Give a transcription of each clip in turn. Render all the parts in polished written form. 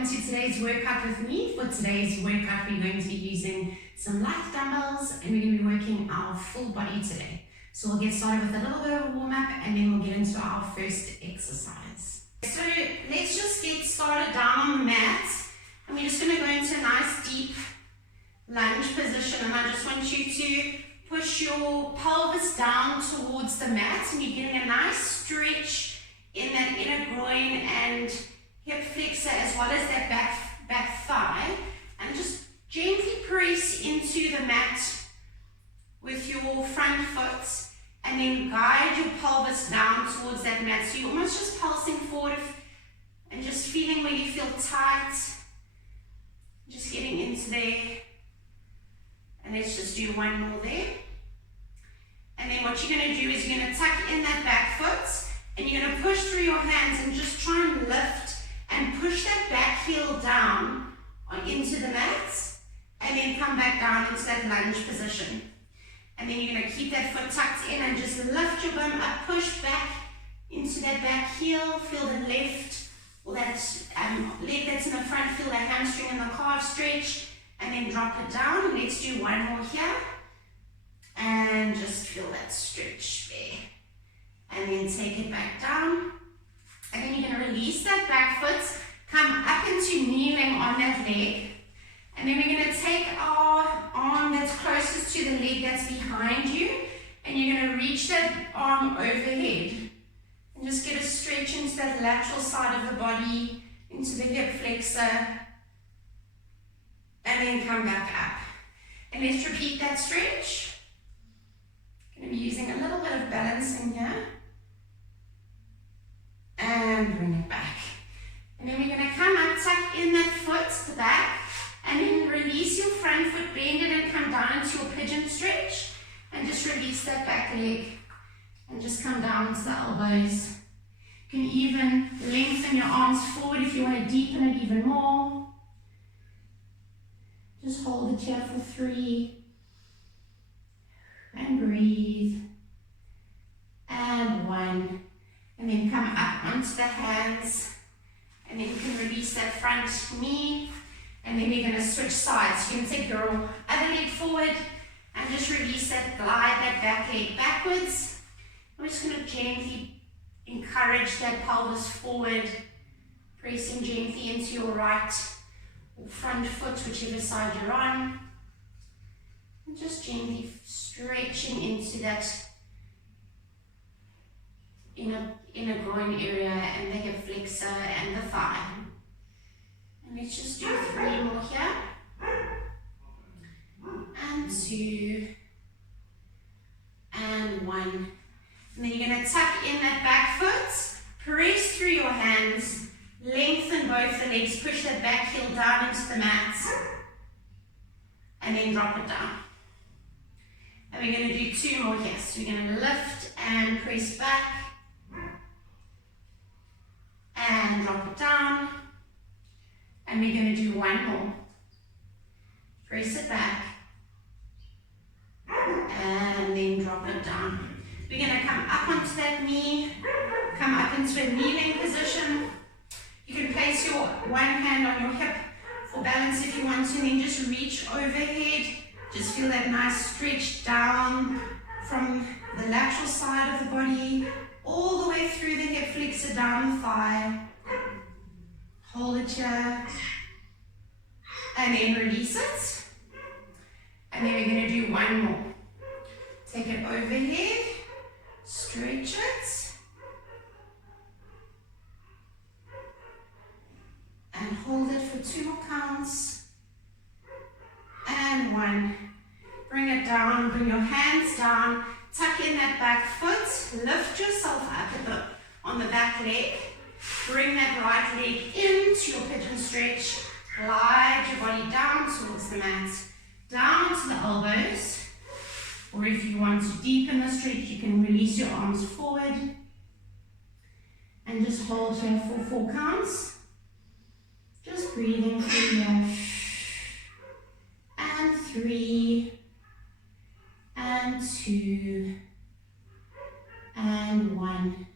welcome to today's workout with me. For today's workout, we're going to be using some light dumbbells and we're going to be working our full body today. So we'll get started with a little bit of a warm up and then we'll get into our first exercise. So let's just get started down on the mat and we're just going to go into a nice deep lunge position, and I just want you to push your pelvis down towards the mat and you're getting a nice stretch in that inner groin and hip flexor as well as that back thigh, and just gently press into the mat with your front foot and then guide your pelvis down towards that mat. So you're almost just pulsing forward and just feeling where you feel tight, just getting into there. And let's just do one more there. And then what you're going to do is you're going to tuck in that back foot and you're going to push through your hands and just try and lift and push that back heel down into the mat and then come back down into that lunge position. And then you're going to keep that foot tucked in and just lift your bum up, push back into that back heel, feel the left or that leg that's in the front, feel that hamstring and the calf stretch, and then drop it down. And let's do one more here and just feel that stretch there. And then take it back down. And then you're going to release that back foot, come up into kneeling on that leg. And then we're going to take our arm that's closest to the leg that's behind you. And you're going to reach that arm overhead. And just get a stretch into that lateral side of the body, into the hip flexor. And then come back up. And let's repeat that stretch. Going to be using a little bit of balancing here. And bring it back. And then we're going to come up, tuck in that foot to the back, and then release your front foot, bend it and come down into your pigeon stretch, and just release that back leg, and just come down to the elbows. You can even lengthen your arms forward if you want to deepen it even more. Just hold it here for 3, and breathe, and 1. And then come up onto the hands, and then you can release that front knee, and then you're going to switch sides. You're going to take your other leg forward, and just release that, glide that back leg backwards. I'm just going to gently encourage that pelvis forward, pressing gently into your right or front foot, whichever side you're on. And just gently stretching into that inner groin area and the hip flexor and the thigh. And let's just do 3 more here. And 2. And 1. And then you're going to tuck in that back foot, press through your hands, lengthen both the legs, push that back heel down into the mat, and then drop it down. And we're going to do 2 more here. So we're going to lift and press back, and drop it down, and we're going to do 1 more. Press it back, and then drop it down. We're going to come up onto that knee, come up into a kneeling position. You can place your one hand on your hip for balance if you want to, and then just reach overhead. Just feel that nice stretch down from the lateral side of the body, all the way through the hip flexor down the thigh. Hold it here. And then release it. And then we're going to do 1 more. Take it overhead. Stretch it. And hold it for 2 more counts. And 1. Bring it down. Bring your hands down. Tuck in that back foot, lift yourself up on the back leg, bring that right leg into your pigeon stretch, glide your body down towards the mat, down to the elbows, or if you want to deepen the stretch, you can release your arms forward, and just hold here for 4 counts, just breathing through here, and 3, and 2, and 1.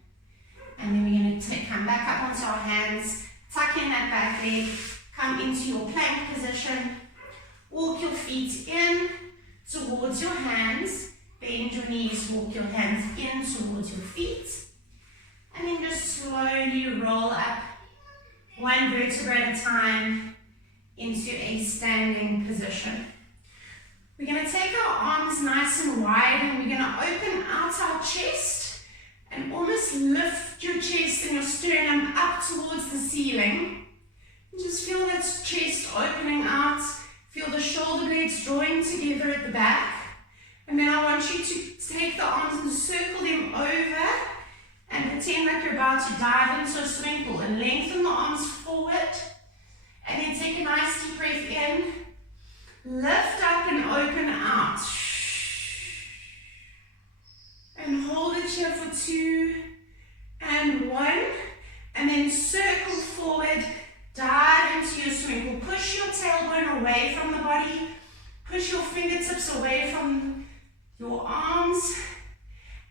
And then we're going to come back up onto our hands, tuck tuck in that back leg, come into your plank position, walk your feet in towards your hands, bend your knees, walk your hands in towards your feet, and then just slowly roll up one vertebra at a time into a standing position. We're going to take our arms nice and wide and we're going to open out our chest and almost lift your chest and your sternum up towards the ceiling. And just feel that chest opening out. Feel the shoulder blades drawing together at the back. And then I want you to take the arms and circle them over and pretend like you're about to dive into a swimming pool and lengthen the arms forward. And then take a nice deep breath in. Lift up and open out. And hold it here for 2 and 1. And then circle forward. Dive into your swimming pool. Push your tailbone away from the body. Push your fingertips away from your arms.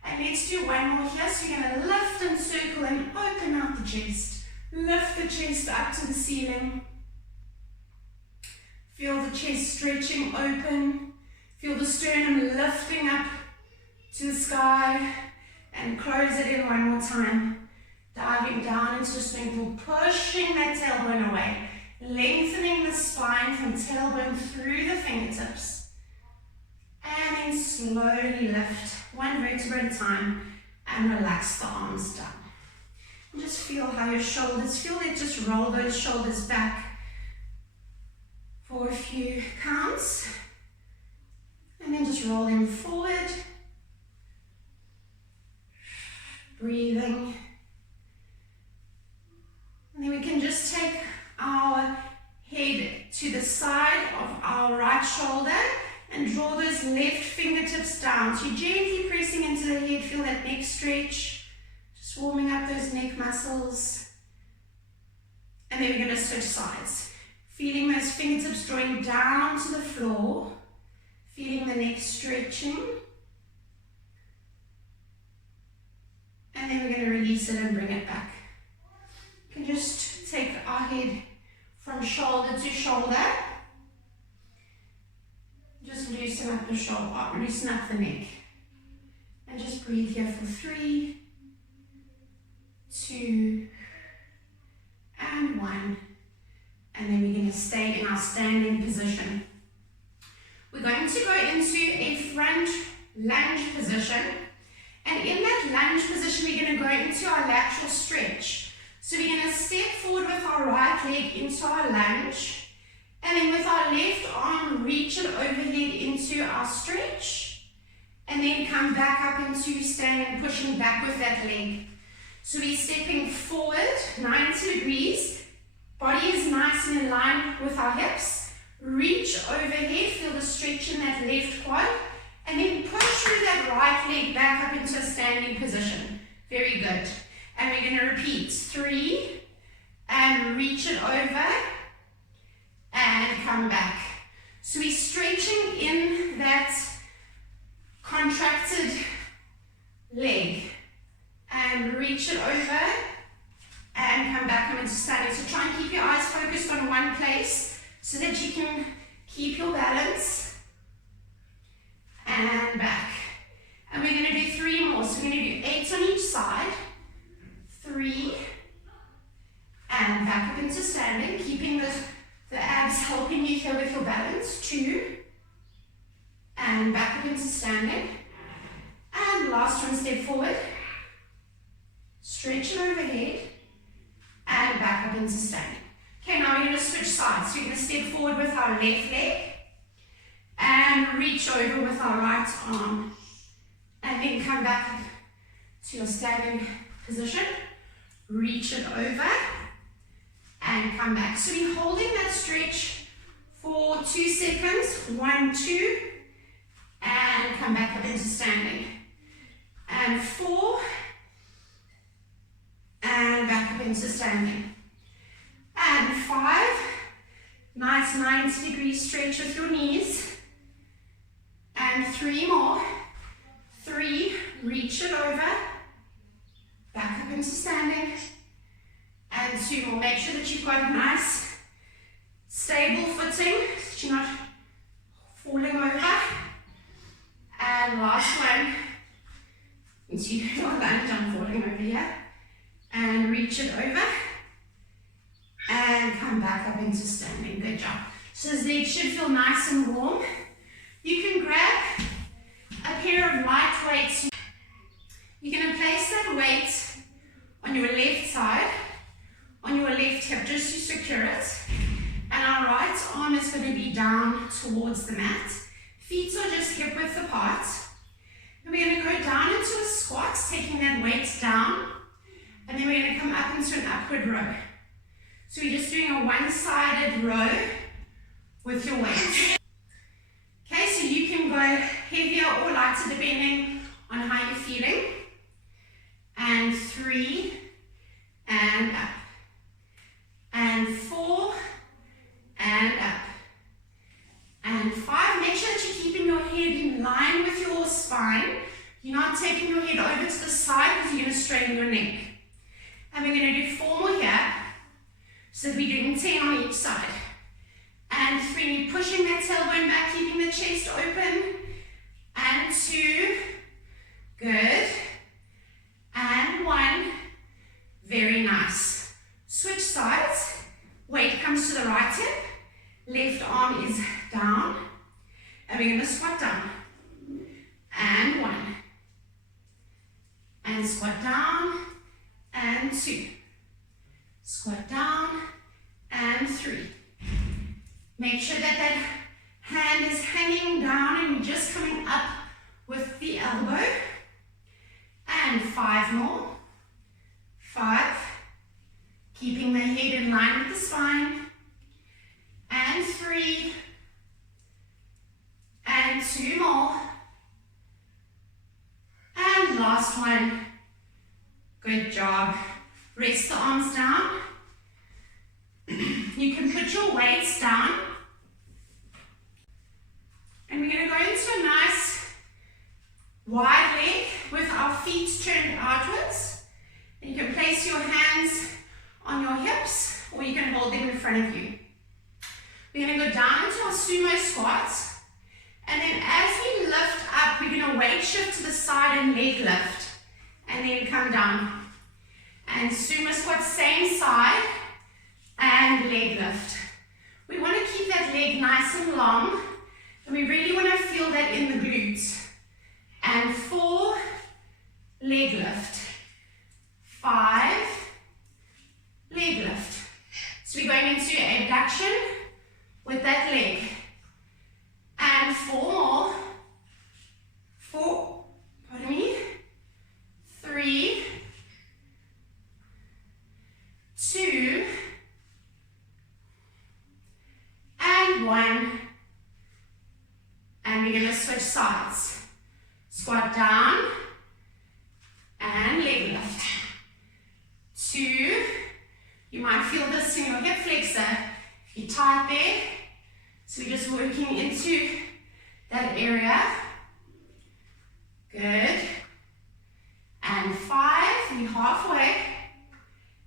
And let's do one more here. So you're going to lift and circle and open out the chest. Lift the chest up to the ceiling. Feel the chest stretching open. Feel the sternum lifting up to the sky. And close it in one more time. Diving down into the swimming pool, pushing that tailbone away. Lengthening the spine from tailbone through the fingertips. And then slowly lift one vertebra at a time and relax the arms down. And just feel how your shoulders, feel it just roll those shoulders back for a few counts. And then just roll them forward. Breathing. And then we can just take our head to the side of our right shoulder and draw those left fingertips down. So you're gently pressing into the head, feel that neck stretch, just warming up those neck muscles. And then we're going to switch sides. Feeling those fingertips drawing down to the floor, feeling the neck stretching. And then we're going to release it and bring it back. You can just take our head from shoulder to shoulder. Just loosen up the shoulder, loosen up the neck. And just breathe here for 3, 2, and 1. And then we're going to stay in our standing position. We're going to go into a front lunge position. And in that lunge position, we're going to go into our lateral stretch. So we're going to step forward with our right leg into our lunge. And then with our left arm, reach it overhead into our stretch. And then come back up into standing, pushing back with that leg. So we're stepping forward 90 degrees. Body is nice and in line with our hips. Reach overhead, feel the stretch in that left quad. And then push through that right leg back up into a standing position. Very good. And we're going to repeat 3, and reach it over, and come back. So we're stretching in that contracted leg, and reach it over, and come back into standing. So try and keep your eyes focused on one place, so that you can keep your balance, and back. And we're going to do 3 more. So we're going to do 8 on each side. 3, and back up into standing, keeping the abs helping you here with your balance. 2, and back up into standing. And last one, step forward, stretch it overhead, and back up into standing. Okay, now we're going to switch sides. So we're going to step forward with our left leg, and reach over with our right arm, and then come back to your standing position. Reach it over and come back. So we're holding that stretch for 2 seconds. 1, 2, and come back up into standing. And 4, and back up into standing. And 5, nice 90-degree stretch with your knees. And 3 more. 3, reach it over. Back up into standing. And 2 more. Make sure that you you've got nice, stable footing, so you're not falling over. And last one, once you don't lunge, I'm falling over here. And reach it over. And come back up into standing. Good job. So his legs should feel nice and warm. You can grab a pair of light weights. You're going to place that weight on your left side, on your left hip, just to secure it. And our right arm is going to be down towards the mat. Feet are just hip width apart. And we're going to go down into a squat, taking that weight down. And then we're going to come up into an upward row. So we're just doing a one-sided row with your weight. Okay, so you can go heavier or lighter depending on how you're feeling. And 3, and up. And 4, and up. And 5, make sure that you're keeping your head in line with your spine. You're not taking your head over to the side because you're going to strain your neck. And we're going to do 4 more here. So we're doing 10 on each side. And 3, pushing that tailbone back, keeping the chest open. And 2, good. And 1, very nice. Switch sides, weight comes to the right hip, left arm is down. And we're going to squat down. And 1. And squat down. And 2. Squat down, and 3. Make sure that that hand is hanging down and you're just coming up with the elbow. And 5 more. 5. Keeping the head in line with the spine. And 3. And 2 more. And last one. Good job. Rest the arms down. You can put your weights down. And we're going to go into a nice wide leg with our feet turned outwards. And you can place your hands on your hips or you can hold them in front of you. We're going to go down into our sumo squats. And then as we lift up, we're going to weight shift to the side and leg lift. And then come down. And sumo squat, same side, and leg lift. We want to keep that leg nice and long, and we really want to feel that in the glutes. And 4, leg lift. 5, leg lift. So we're going into abduction with that leg. And 4 more. 4, pardon me. 3, 2, and 1, and we're going to switch sides. Squat down, and leg lift. 2, you might feel this in your hip flexor, if you're tight there, so we're just working into that area. Good. And 5, we're halfway.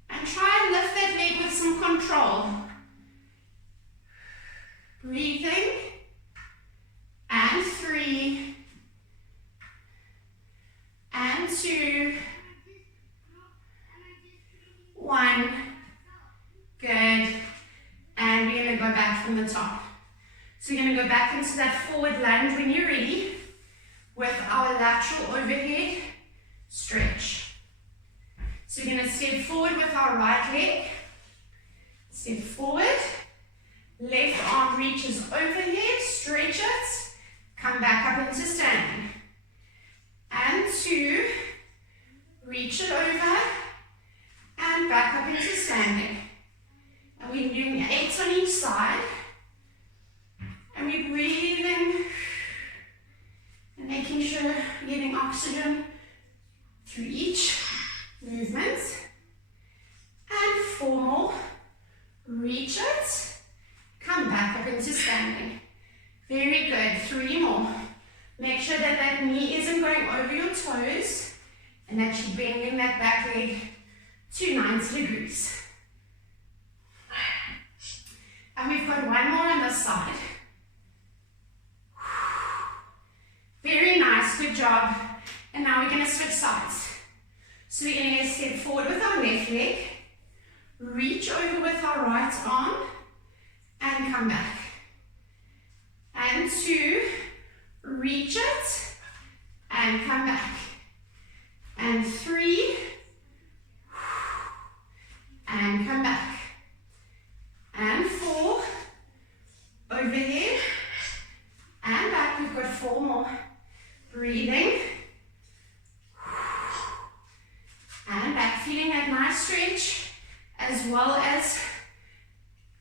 And try and lift that leg with some control. Breathing. And 3. And 2. 1. Good. And we're going to go back from the top. So we're going to go back into that forward lunge when you're ready with our lateral overhead stretch. So we're going to step forward with our right leg. Step forward. Left arm reaches overhead. Stretch it. Come back up into standing. And 2. Reach it over. And back up into standing. And we're doing 8 on each side. And we're breathing. And making sure we're getting oxygen through each movement. And 4 more. Reach it. Come back up into standing. Very good. 3 more. Make sure that that knee isn't going over your toes and that you're bending that back leg to 90 degrees. side. Very nice, good job. And now we're going to switch sides. So we're going to step forward with our left leg, reach over with our right arm, and come back. And 2, reach it, and come back. And 3, and come back. And 4, overhead, and back. We've got 4 more. Breathing. And back, feeling that nice stretch as well as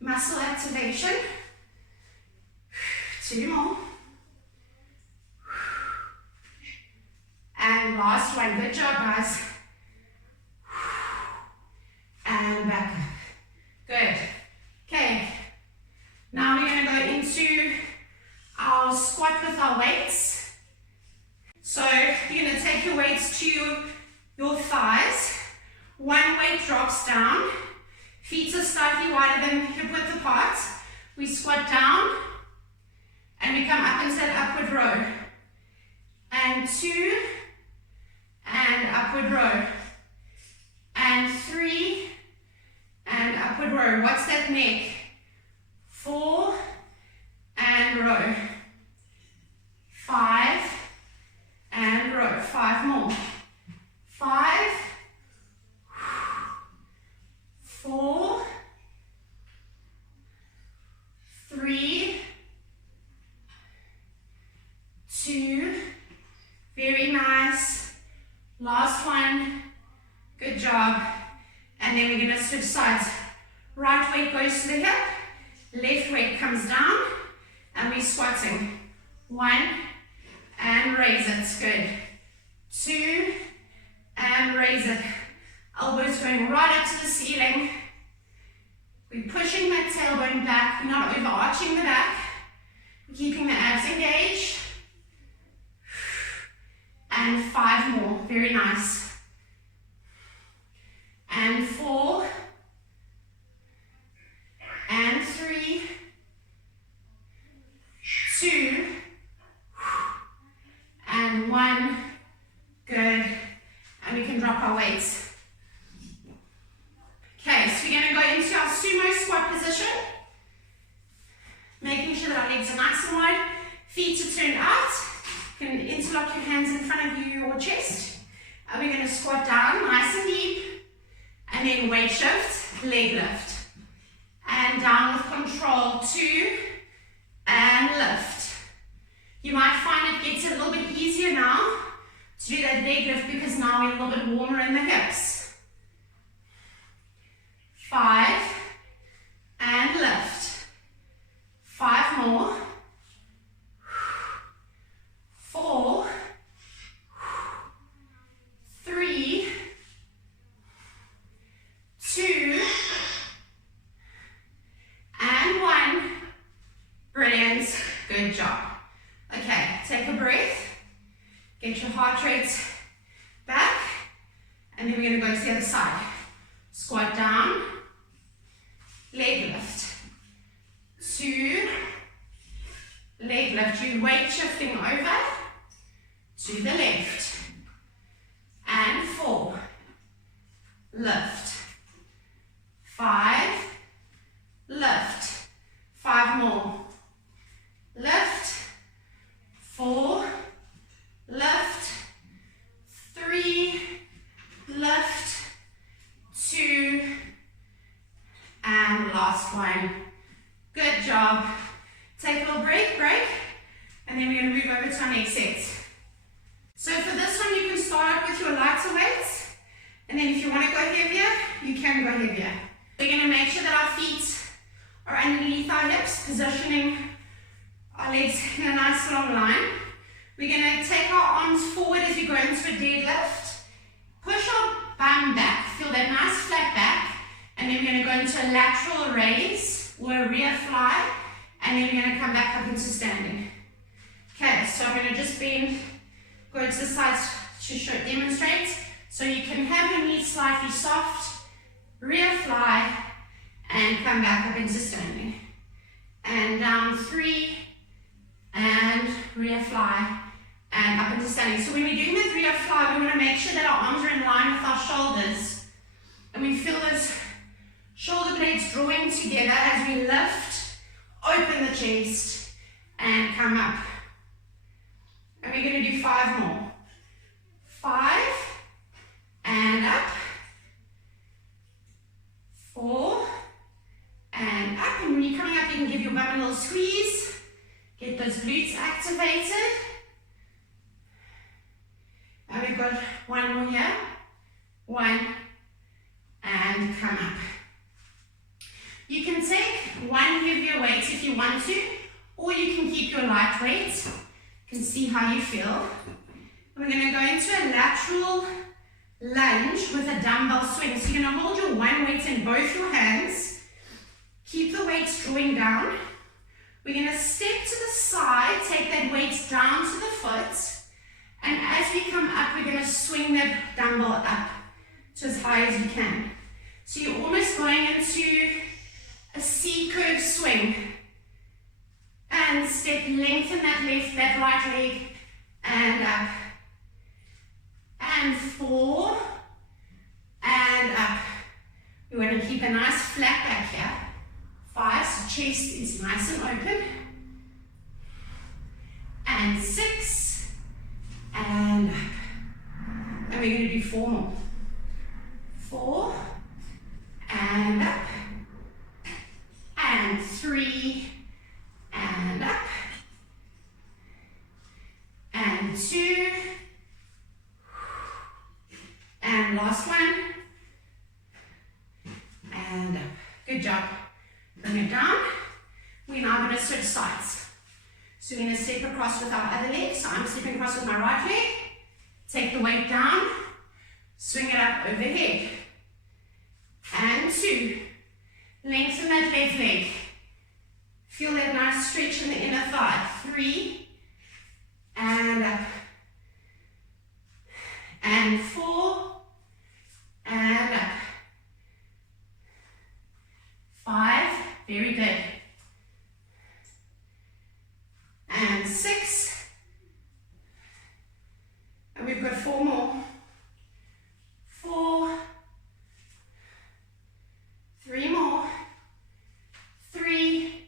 muscle activation. 2 more. And last one. Good job, guys. And back up. Good. Okay. Now we're going to go into our squat with our weights. So you're going to take your weights to your thighs. One weight drops down. Feet are slightly wider than hip width apart. We squat down and we come up into that upward row. And 2 and upward row. And 3 and upward row. What's that neck? 4 and row. 5 and row. 5 more. 5, 4, 3, 2, very nice. Last one. Good job. And then we're going to switch sides. Right weight goes to the hip, left weight comes down, and we're squatting. 1 and raise it. Good. 2 and raise it. Elbows going right up to the ceiling. We're pushing that tailbone back. We're not overarching the back. We're keeping the abs engaged. And 5 more. Very nice. And 4. And 3. 2. And 1. Good. And we can drop our weights. Okay, so we're going to go into our sumo squat position. Making sure that our legs are nice and wide. Feet are turned out. You can interlock your hands in front of you, your chest. And we're going to squat down nice and deep. And then weight shift, leg lift. And down with control. 2 and lift. You might find it gets a little bit easier now to do that leg lift because now we're a little bit warmer in the hips. 5 and lift. 5 more. 4, 3, 2, and 1. Brilliant. Good job. Okay, take a breath. Get your heart rate back. And then we're going to go to the other side. Squat down. Leg lift. 2. Leg lift. You weight shifting over to the left. And 4. Lift. 5. Lift. 5 more. Lift. 4. Lift. 3. Lift. 2. And last one. Good job. Take a little break, and then we're going to move over to our next set. So for this one, you can start out with your lighter weights, and then if you want to go heavier, you can go heavier. We're going to make sure that our feet are underneath our hips, positioning our legs in a nice long line. We're going to take our arms forward as we go into a deadlift. Push our bum back, feel that nice flat back, and then we're going to go into a lateral raise or a rear fly, and then we're going to come back up into standing. Okay, so I'm going to just bend, go to the sides to demonstrate. So you can have your knees slightly soft, rear fly, and come back up into standing. And and down, 3, and rear fly, and up into standing. So when we're doing the rear fly, we want to make sure that our arms are in line with our shoulders, and we feel those shoulder blades drawing together as we lift, open the chest, and come up. And we're going to do 5 more. 5, and up. 4, and up. And when you're coming up, you can give your bum a little squeeze. Get those glutes activated. And we've got 1 more here. 1, and come up. You can take 1 heavier weight if you want to, or you can keep your light weight. You can see how you feel. We're going to go into a lateral lunge with a dumbbell swing. So you're going to hold your 1 weight in both your hands. Keep the weights drawing down. We're going to step to the side, take that weight down to the foot. And as we come up, we're going to swing that dumbbell up to as high as you can. So you're almost going into a C-curve swing. And step, lengthen that right leg, and up. And 4, and up. We want to keep a nice flat back here. 5, so chest is nice and open. And 6, and up. And we're going to do 4 more. 4, and up. And 3, and up. And 2, and last one, and up. Good job. Bring it down. We're now going to switch sides. So we're going to step across with our other leg. So I'm stepping across with my right leg. Take the weight down. Swing it up overhead. And 2. Lengthen that left leg. Feel that nice stretch in the inner thigh. 3, and up. And 4, and up. 5, very good. And 6. And we've got 4 more. 4, 3 more. 3,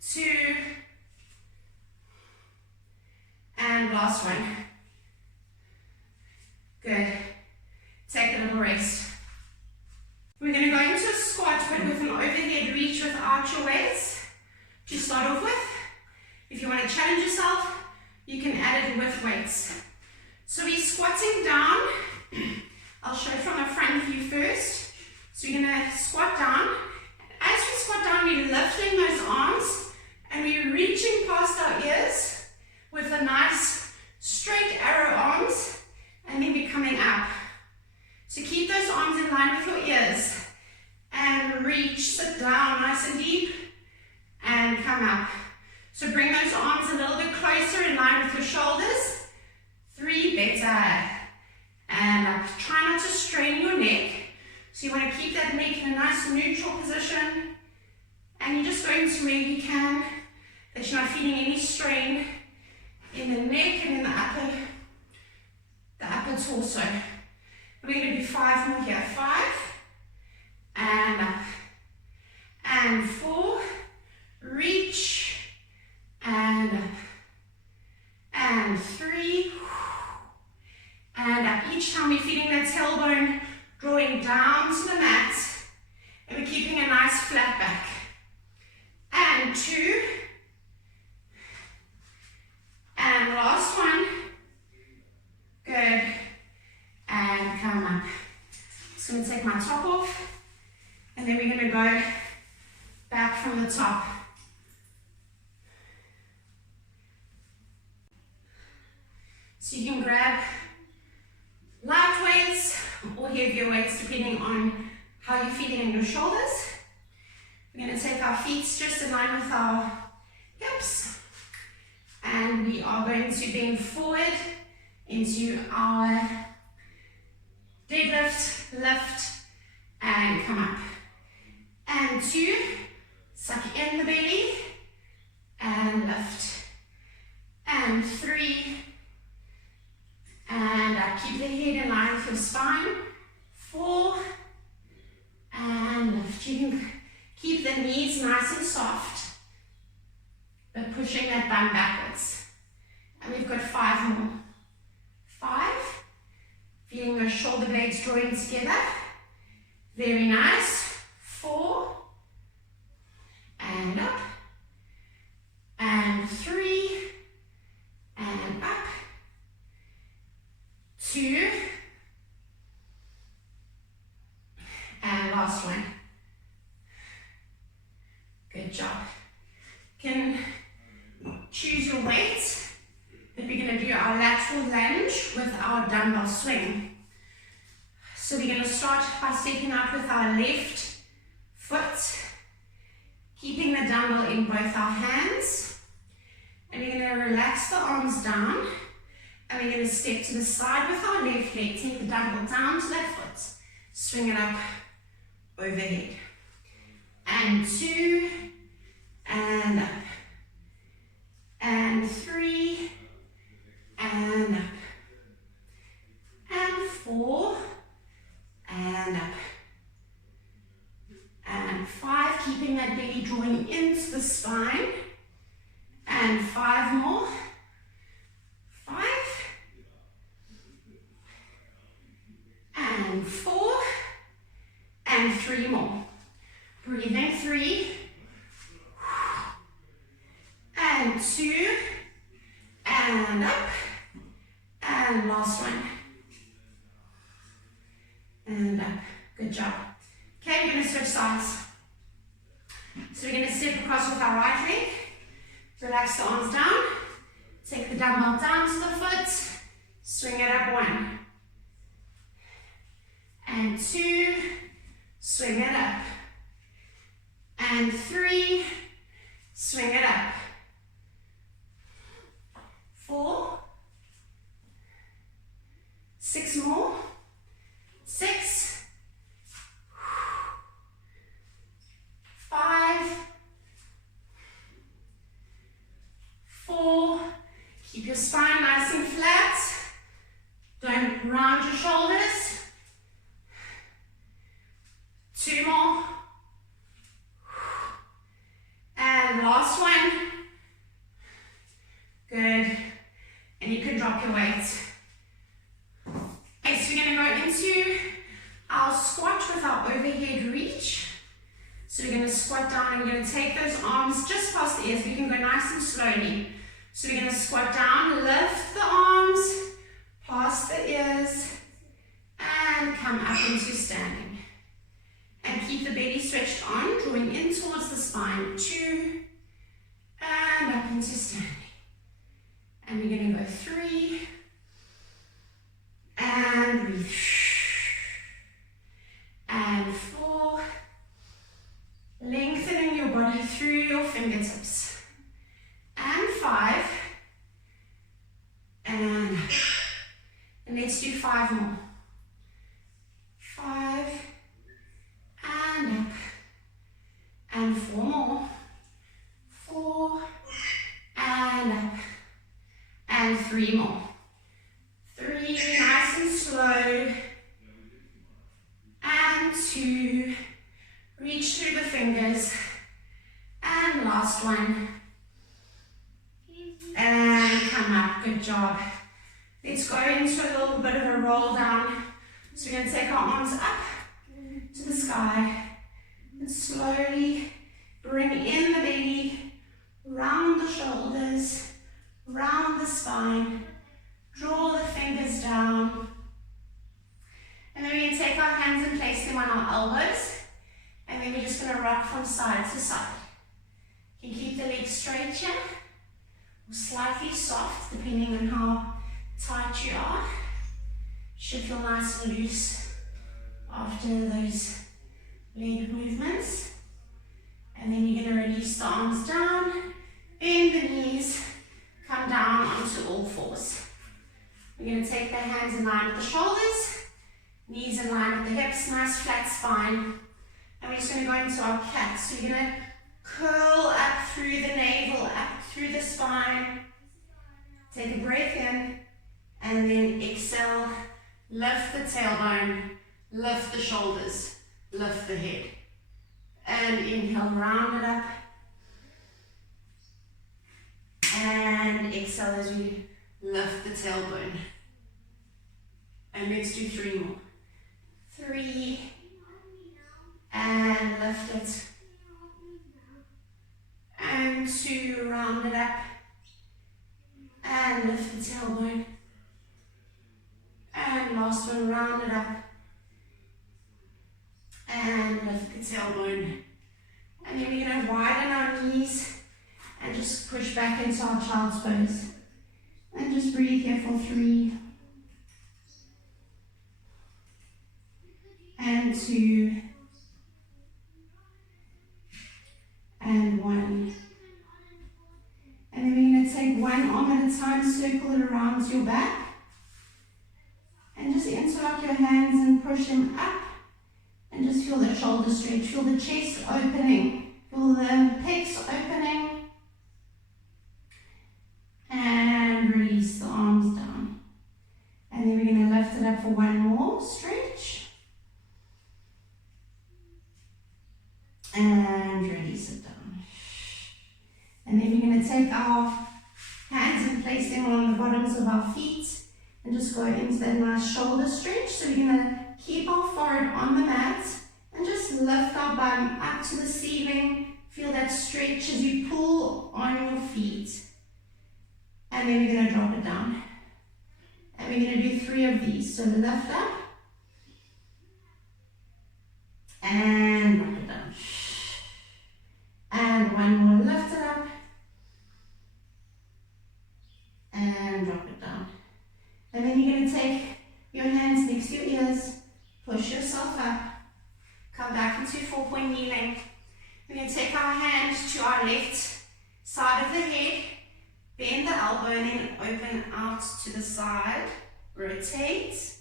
2, and last one. Good. Take a little rest. We're going to go into a squat, but with an overhead reach without your weights to start off with. If you want to challenge yourself, you can add it with weights. So we're squatting down. I'll show from a front view first. So you're going to squat down. As we squat down, we're lifting those arms and we're reaching past our ears with a nice straight arrow arms, and then we're coming up. So keep those arms in line with your ears and reach, sit down nice and deep and come up. So bring those arms a little bit closer in line with your shoulders. 3, better. And up. Try not to strain your neck. So you want to keep that neck in a nice neutral position, and you're just going to where you can, that you're not feeling any strain in the neck and in the upper torso. We're going to do 5 more here. 5, and up. And 4, reach, and up. And 3, and up. Each time we're feeling that tailbone drawing down to the mat, and we're keeping a nice flat back. And 2, and last one. Good. And come up. Just going to take my top off, and then we're going to go back from the top. So you can grab light weights or heavier weights depending on how you're feeling in your shoulders. We're going to take our feet just in line with our hips, and we are going to bend forward into our deadlift, lift, and come up. and 2, suck in the belly, and lift, and 3, and up. Keep the head in line with your spine, 4, and lift. You can keep the knees nice and soft, but pushing that bum backwards. And we've got 5 more. 5, feeling those shoulder blades drawing together. Very nice. 4, and up, and 3, and up, 2, and last one. Good job. You can choose your weight, but we're going to do our lateral lunge with our dumbbell swing. So we're going to start by stepping out with our left foot, keeping the dumbbell in both our hands, and we're going to relax the arms down, and we're going to step to the side with our left leg, take the dumbbell down to that foot, swing it up overhead, and 2, and up, and 3, and up, and 4, and up, and 5, keeping that belly drawing into the spine, and 5 more, 5, and 4, and 3 more. Breathing, 3, and 2, and up, and last one, and up. Good job. Okay, we're going to switch sides. So we're going to step across with our right leg, relax the arms down, take the dumbbell down to the foot, swing it up 1, and 2, swing it up, and 3, swing it up, 4, 6 more, 6, 5, 4, keep your spine nice and flat, don't round your shoulders, 2 more, and last one, good, and you can drop your weight. Okay, so we're going to go into our squat with our overhead reach. So we're going to squat down and we're going to take those arms just past the ears. We can go nice and slowly. So we're going to squat down, lift the arms past the ears, and come up into standing. And keep the belly stretched on, drawing in towards the spine. 2, and up into standing. And we're going to go 3, and breathe. And 4, lengthening your body through your fingertips. And 5, and up. And let's do 5 more. 5, and up. And 4 more. 4, and up. And 3 more. 3, nice and slow. And 2, reach through the fingers. And last one. And come up, good job. Let's go into a little bit of a roll down. So we're going to take our arms up to the sky and slowly bring in the belly, round the shoulders, round the spine, draw the fingers down. And then we're going to take our hands and place them on our elbows. And then we're just going to rock from side to side. You can keep the legs straight here, or slightly soft, depending on how tight you are. Should feel nice and loose after those leg movements. And then you're going to release the arms down, bend the knees, come down onto all fours. We're going to take the hands in line with the shoulders, knees in line with the hips, nice flat spine. And we're just going to go into our cat. So you're going to curl up through the navel, up through the spine. Take a breath in, and then exhale. Lift the tailbone, lift the shoulders, lift the head. And inhale, round it up. And exhale as we lift the tailbone. And let's do 3 more. 3. And lift it. And 2, round it up. And lift the tailbone. And last one, round it up. And lift the tailbone. And then we're going to widen our knees and just push back into our child's pose. And just breathe here for 3. And 2. And 1. And then we're going to take one arm at a time, circle it around your back. And just interlock your hands and push them up. And just feel the shoulders stretch, feel the chest opening, feel the pecs opening. And release the arms down. And then we're going to lift it up for one more stretch. And release it down. And then we're going to take our hands and place them on the bottoms of our feet and just go into that nice shoulder stretch. So we're going to keep our forehead on the mat and just lift our bum up to the ceiling. Feel that stretch as you pull on your feet. And then we're going to drop it down. And we're going to do 3 of these. So lift up. And drop it down. And one more, lift it up. And drop it down. And then you're going to take your hands next to your ears. Push yourself up. Come back into 4-point kneeling. We're going to take our hands to our left side of the head. Bend the elbow and then open out to the side. Rotate.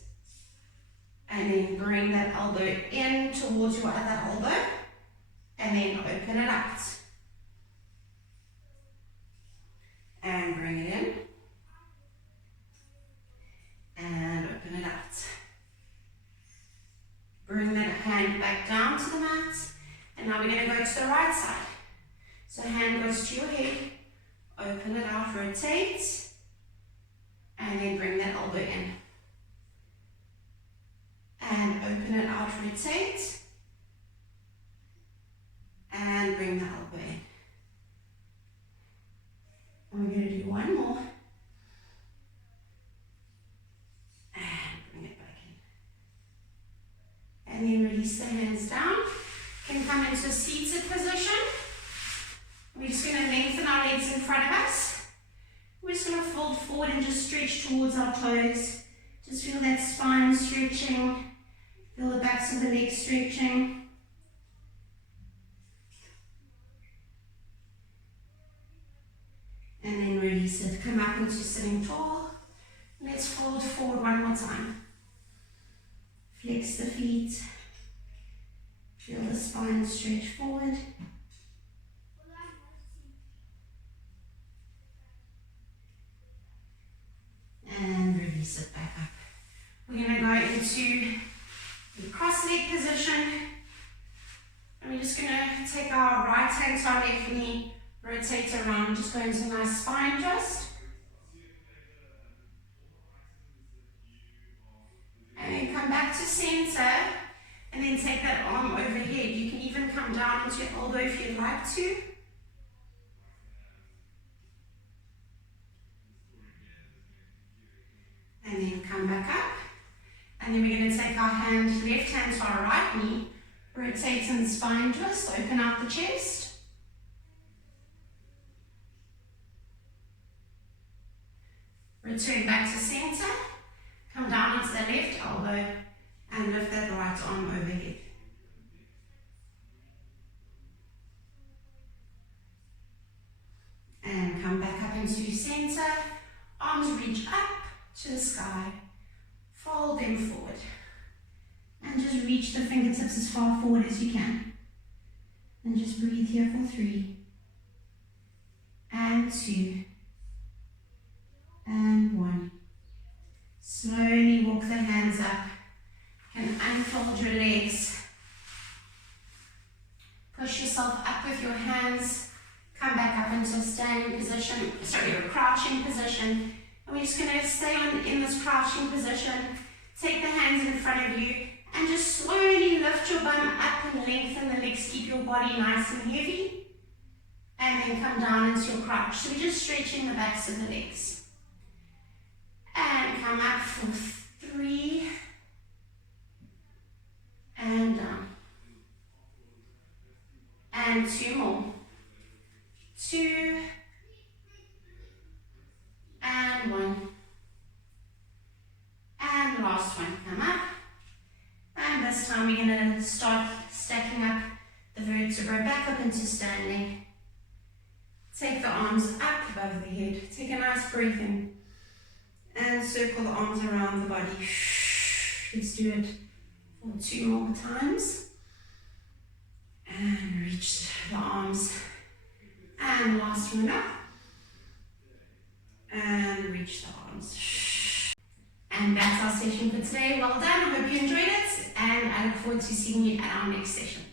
And then bring that elbow in towards your other elbow. And then open it out. And bring it in. And open it out. Bring that hand back down to the mat. And now we're going to go to the right side. So hand goes to your head. Open it out, rotate. And then bring that elbow in. And open it out, rotate. And bring the elbow in. And we're going to do one more. And bring it back in. And then release the hands down. Can come into a seated position. We're just going to lengthen our legs in front of us. We're just going to fold forward and just stretch towards our toes. Just feel that spine stretching. Feel the backs of the legs stretching. And then release it. Come up into sitting tall. Let's fold forward one more time. Flex the feet. Feel the spine stretch forward. And release it back up. We're going to go into the cross leg position. And we're just going to take our right hand to our left knee, rotate around, just go into a nice spine twist. And then come back to center. And then take that arm overhead. You can even come down into your elbow if you'd like to. And then come back up. And then we're going to take our left hand to our right knee, rotate in the spine twist, open out the chest. Return back to center, come down into the left elbow, and lift that right arm overhead. And come back up into center, arms reach up to the sky, fold them forward, and just reach the fingertips as far forward as you can. And just breathe here for 3, and 2, and 1. Slowly walk the hands up. You can unfold your legs. Push yourself up with your hands. Come back up into a standing position, a crouching position. And we're just going to stay in this crouching position. Take the hands in front of you and just slowly lift your bum up and lengthen the legs. Keep your body nice and heavy. And then come down into your crouch. So we're just stretching the backs of the legs. And come up for 3. And down. And 2 more. 2. And 1. And last one. Come up. And this time we're going to start stacking up the vertebrae back up into standing. Take the arms up above the head. Take a nice breath in. And circle the arms around the body. Let's do it for 2 more times. And reach the arms. And last one up. And reach the arms. And that's our session for today. Well done. I hope you enjoyed it. And I look forward to seeing you at our next session.